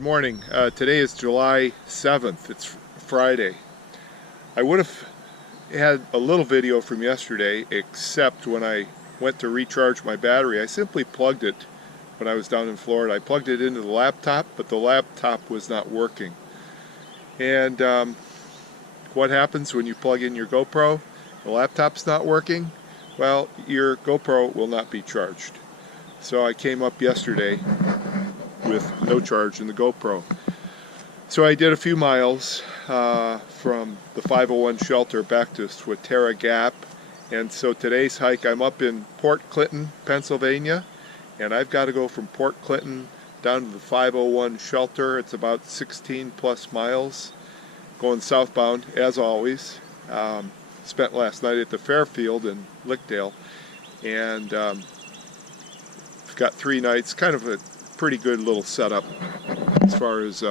Good morning. Today is July 7th. It's Friday. I would have had a little video from yesterday, except when I went to recharge my battery, I simply plugged it when I was down in Florida. I plugged it into the laptop, but the laptop was not working. And what happens when you plug in your GoPro? The laptop's not working? Well, your GoPro will not be charged. So I came up yesterday with no charge in the GoPro. So I did a few miles from the 501 shelter back to Swatara Gap, and so today's hike, I'm up in Port Clinton, Pennsylvania, and I've got to go from Port Clinton down to the 501 shelter. It's about 16 plus miles going southbound as always. Spent last night at the Fairfield in Lickdale, and I've got 3 nights, kind of a pretty good little setup as far as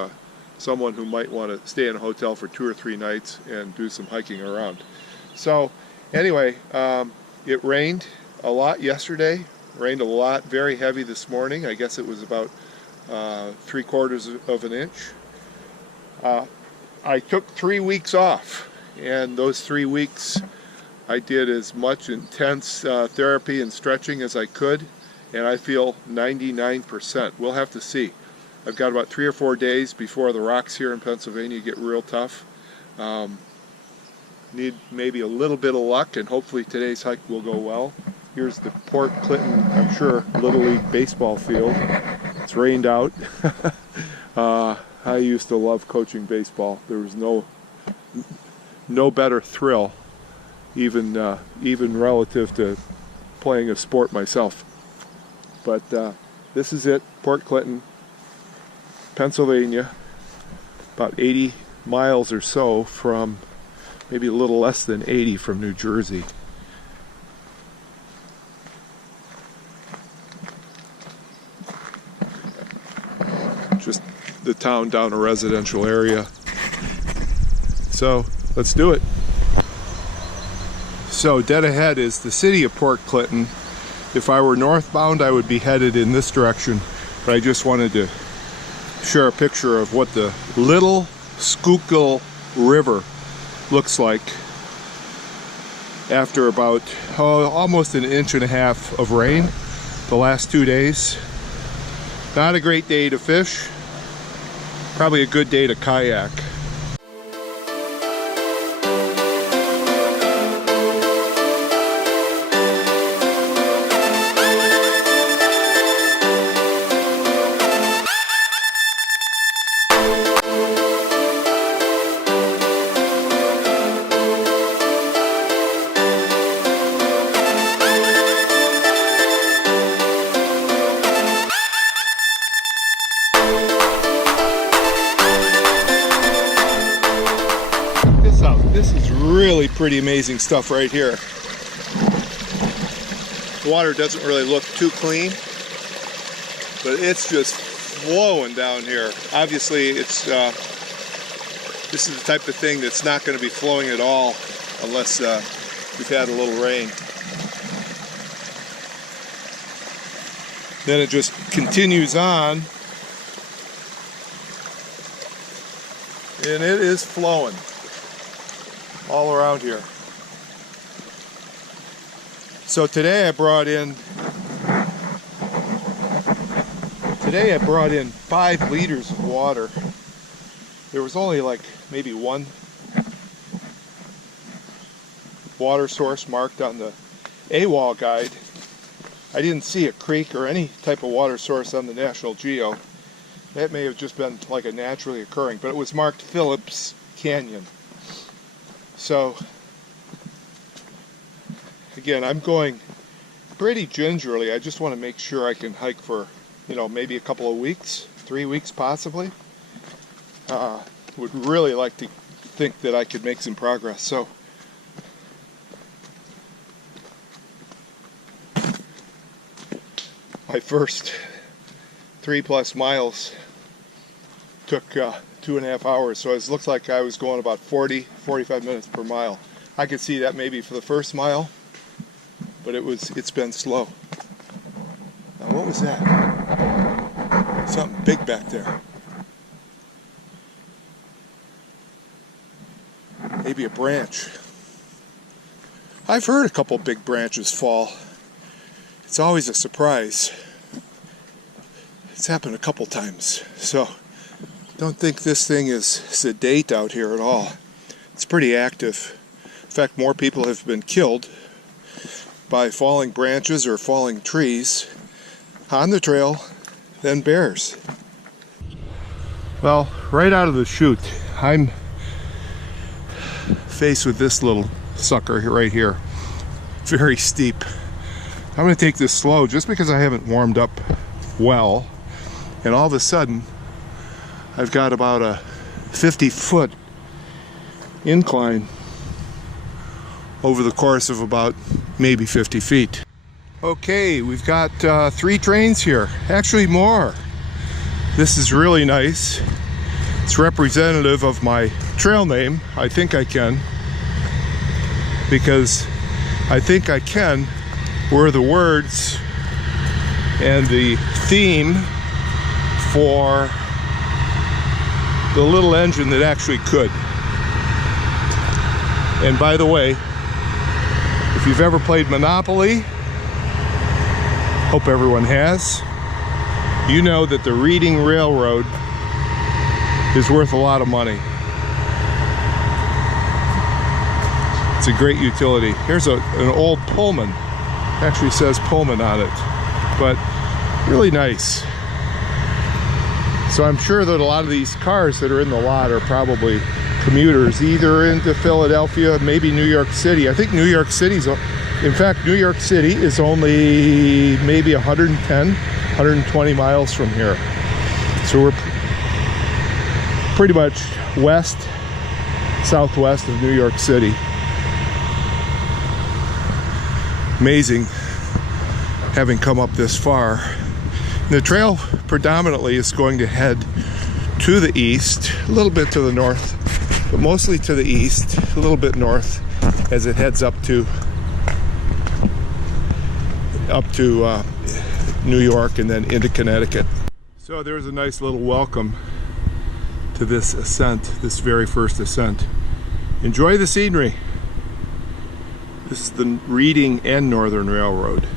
someone who might want to stay in a hotel for 2 or 3 nights and do some hiking around. So anyway, it rained a lot yesterday, rained a lot, very heavy this morning. I guess it was about 3/4 of an inch. I took 3 weeks off, and those 3 weeks I did as much intense therapy and stretching as I could, and I feel 99%. We'll have to see. I've got about 3 or 4 days before the rocks here in Pennsylvania get real tough. Need maybe a little bit of luck, and hopefully today's hike will go well. Here's the Port Clinton, I'm sure, Little League baseball field. It's rained out. I used to love coaching baseball. There was no better thrill, even relative to playing a sport myself. But this is it, Port Clinton, Pennsylvania, about 80 miles or so from, maybe a little less than 80 from New Jersey. Just the town down a residential area. So let's do it. So dead ahead is the city of Port Clinton. If I were northbound, I would be headed in this direction, but I just wanted to share a picture of what the Little Schuylkill River looks like after about almost 1.5 inches of rain the last 2 days. Not a great day to fish, probably a good day to kayak. This is really pretty amazing stuff right here. The water doesn't really look too clean, but it's just flowing down here. Obviously, it's this is the type of thing that's not going to be flowing at all unless we've had a little rain. Then it just continues on, and it is flowing all around here. So today I brought in 5 liters of water. There was only like maybe one water source marked on the AWOL guide. I didn't see a creek or any type of water source on the National Geo. That may have just been like a naturally occurring, but it was marked Phillips Canyon. So again, I'm going pretty gingerly. I just want to make sure I can hike for, maybe a couple of weeks, 3 weeks possibly. Would really like to think that I could make some progress. So my first 3+ miles took 2.5 hours, so it looks like I was going about 40-45 minutes per mile. I could see that maybe for the first mile, but it's been slow. Now what was that? Something big back there. Maybe a branch. I've heard a couple big branches fall. It's always a surprise. It's happened a couple times. So don't think this thing is sedate out here at all. It's pretty active. In fact, more people have been killed by falling branches or falling trees on the trail than bears. Well, right out of the chute, I'm faced with this little sucker right here. Very steep. I'm going to take this slow just because I haven't warmed up well, and all of a sudden I've got about a 50-foot incline over the course of about maybe 50 feet. Okay, we've got 3 trains here, actually more. This is really nice. It's representative of my trail name. I think I can, because I think I can were the words and the theme for the little engine that actually could. And by the way, if you've ever played Monopoly, hope everyone has, you know that the Reading Railroad is worth a lot of money. It's a great utility. Here's an old Pullman. Actually says Pullman on it, but really nice. So I'm sure that a lot of these cars that are in the lot are probably commuters, either into Philadelphia, maybe New York City. I think New York City's, in fact, New York City is only maybe 110, 120 miles from here. So we're pretty much west, southwest of New York City. Amazing having come up this far. The trail predominantly is going to head to the east, a little bit to the north, but mostly to the east, a little bit north as it heads up to New York and then into Connecticut. So there's a nice little welcome to this ascent, this very first ascent. Enjoy the scenery. This is the Reading and Northern Railroad.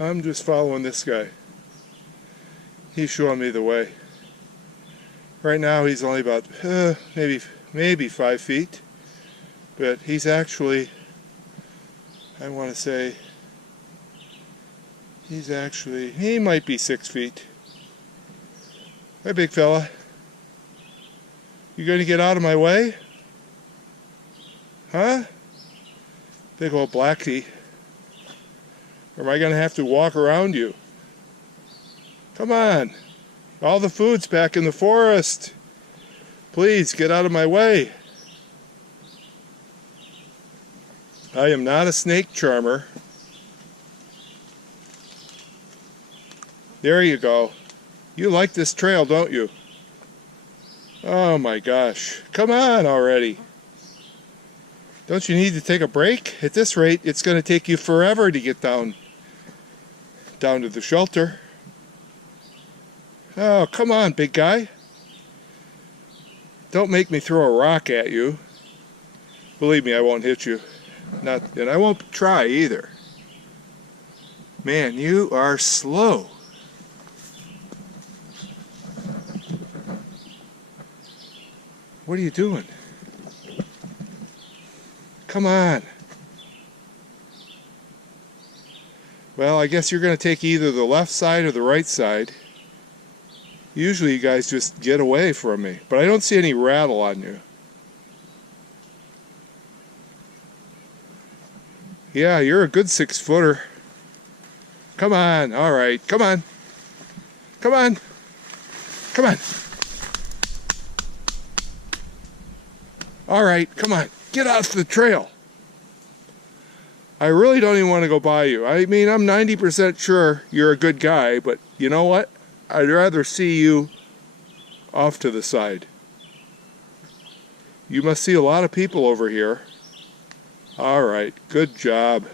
I'm just following this guy. He's showing me the way. Right now he's only about maybe 5 feet, but he's actually, I want to say, he might be 6 feet. Hey, big fella. You going to get out of my way? Huh? Big old blackie. Or am I going to have to walk around you? Come on. All the food's back in the forest. Please, get out of my way. I am not a snake charmer. There you go. You like this trail, don't you? Oh my gosh. Come on already. Don't you need to take a break? At this rate, it's going to take you forever to get down to the shelter. Oh, come on, big guy. Don't make me throw a rock at you. Believe me, I won't hit you. And I won't try either. Man, you are slow. What are you doing? Come on. Well, I guess you're going to take either the left side or the right side. Usually you guys just get away from me, but I don't see any rattle on you. Yeah, you're a good 6-footer. Come on, all right, come on. Come on. Come on. All right, come on, get off the trail. I really don't even want to go by you. I mean, I'm 90% sure you're a good guy, but you know what? I'd rather see you off to the side. You must see a lot of people over here. All right, good job.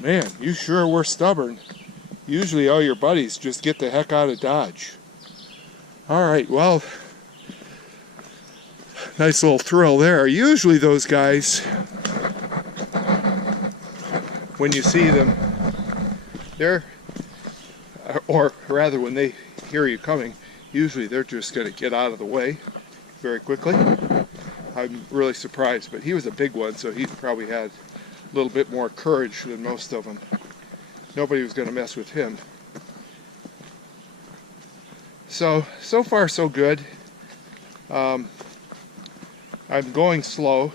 Man, you sure were stubborn. Usually all your buddies just get the heck out of Dodge. All right, well, nice little thrill there. Usually those guys, when you see them, or rather when they hear you coming, usually they're just going to get out of the way very quickly. I'm really surprised, but he was a big one, so he probably had a little bit more courage than most of them. Nobody was going to mess with him. So far so good. I'm going slow.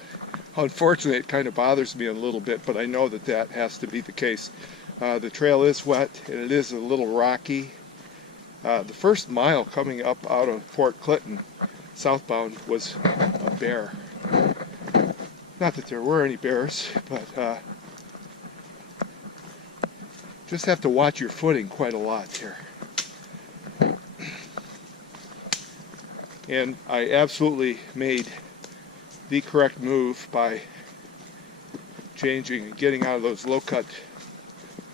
Unfortunately, it kind of bothers me a little bit, but I know that that has to be the case. The trail is wet and it is a little rocky. The first mile coming up out of Fort Clinton southbound was a bear. Not that there were any bears, but just have to watch your footing quite a lot here. And I absolutely made the correct move by changing and getting out of those low-cut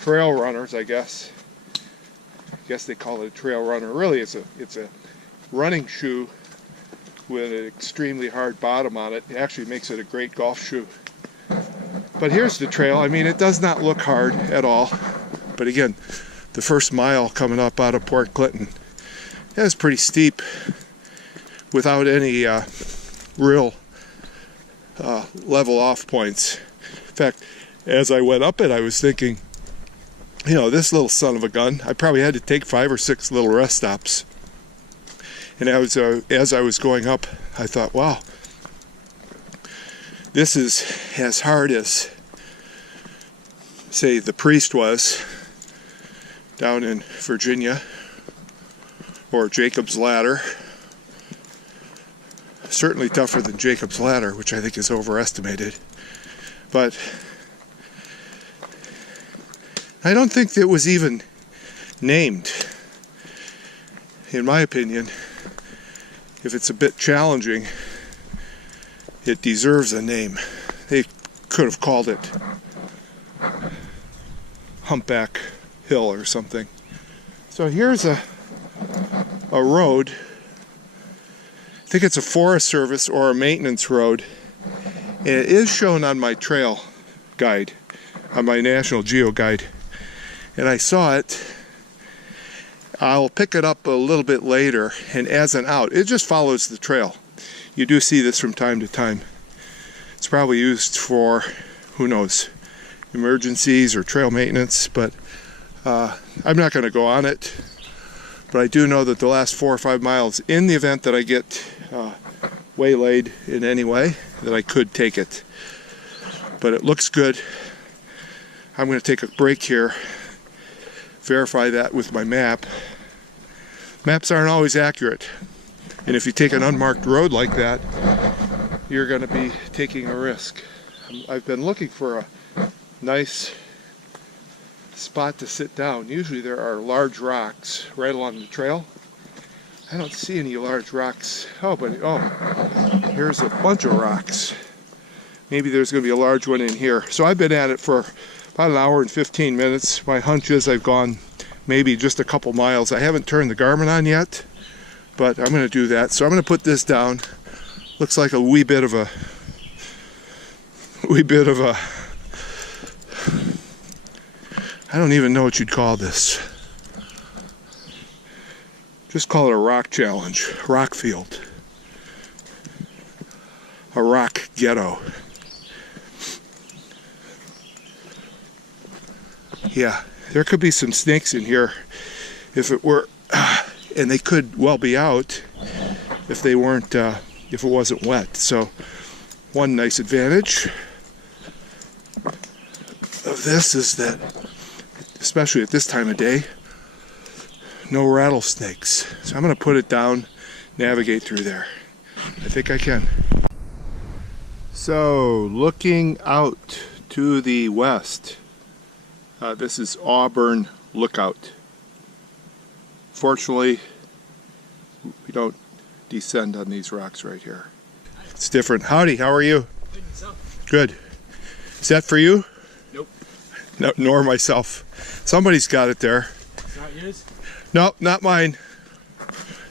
trail runners, I guess. I guess they call it a trail runner. Really, it's a running shoe with an extremely hard bottom on it. It actually makes it a great golf shoe. But here's the trail. I mean, it does not look hard at all. But again, the first mile coming up out of Port Clinton, that was pretty steep without any real level off points. In fact, as I went up it, I was thinking, you know, this little son of a gun, I probably had to take 5 or 6 little rest stops. And as I was going up, I thought, wow, this is as hard as, say, the Priest was down in Virginia, or Jacob's Ladder. Certainly tougher than Jacob's Ladder, which I think is overestimated. But I don't think it was even named. In my opinion, if it's a bit challenging, it deserves a name. They could have called it Humpback Hill or something. So here's a road. I think it's a Forest Service or a maintenance road. And it is shown on my trail guide, on my National Geo guide. And I saw it. I'll pick it up a little bit later, and as an out, it just follows the trail. You do see this from time to time. It's probably used for, who knows, emergencies or trail maintenance, but I'm not going to go on it. But I do know that the last 4 or 5 miles, in the event that I get waylaid in any way, that I could take it. But it looks good. I'm going to take a break here, verify that with my map. Maps aren't always accurate, and if you take an unmarked road like that, you're going to be taking a risk. I've been looking for a nice spot to sit down. Usually there are large rocks right along the trail. I don't see any large rocks. Oh, here's a bunch of rocks. Maybe there's going to be a large one in here. So I've been at it for about an hour and 15 minutes. My hunch is I've gone maybe just a couple miles. I haven't turned the Garmin on yet, but I'm going to do that. So I'm going to put this down. Looks like a wee bit of a I don't even know what you'd call this. Just call it a rock challenge, rock field, a rock ghetto. Yeah, there could be some snakes in here if it were, and they could well be out if they weren't, if it wasn't wet. So one nice advantage of this is that, especially at this time of day, no rattlesnakes. So I'm going to put it down, navigate through there. I think I can. So looking out to the west. This is Auburn Lookout. Fortunately, we don't descend on these rocks right here. It's different. Howdy, how are you? Good. Is that for you? Nope. No, nor myself. Somebody's got it there. It's not yours? Nope, not mine.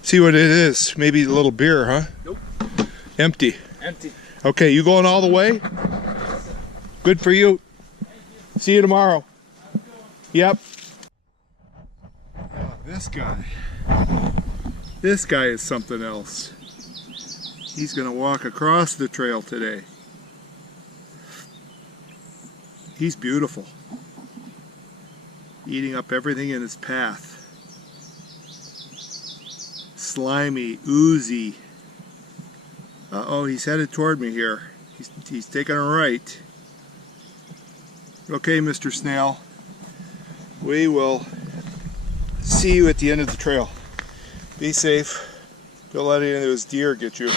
See what it is. Maybe a little beer, huh? Nope. Empty. Empty. Okay, you going all the way? Good for you. See you tomorrow. Yep. This guy. This guy is something else. He's going to walk across the trail today. He's beautiful. Eating up everything in his path. Slimy, oozy. Uh-oh, he's headed toward me here. He's taking a right. Okay, Mr. Snail. We will see you at the end of the trail. Be safe. Don't let any of those deer get you.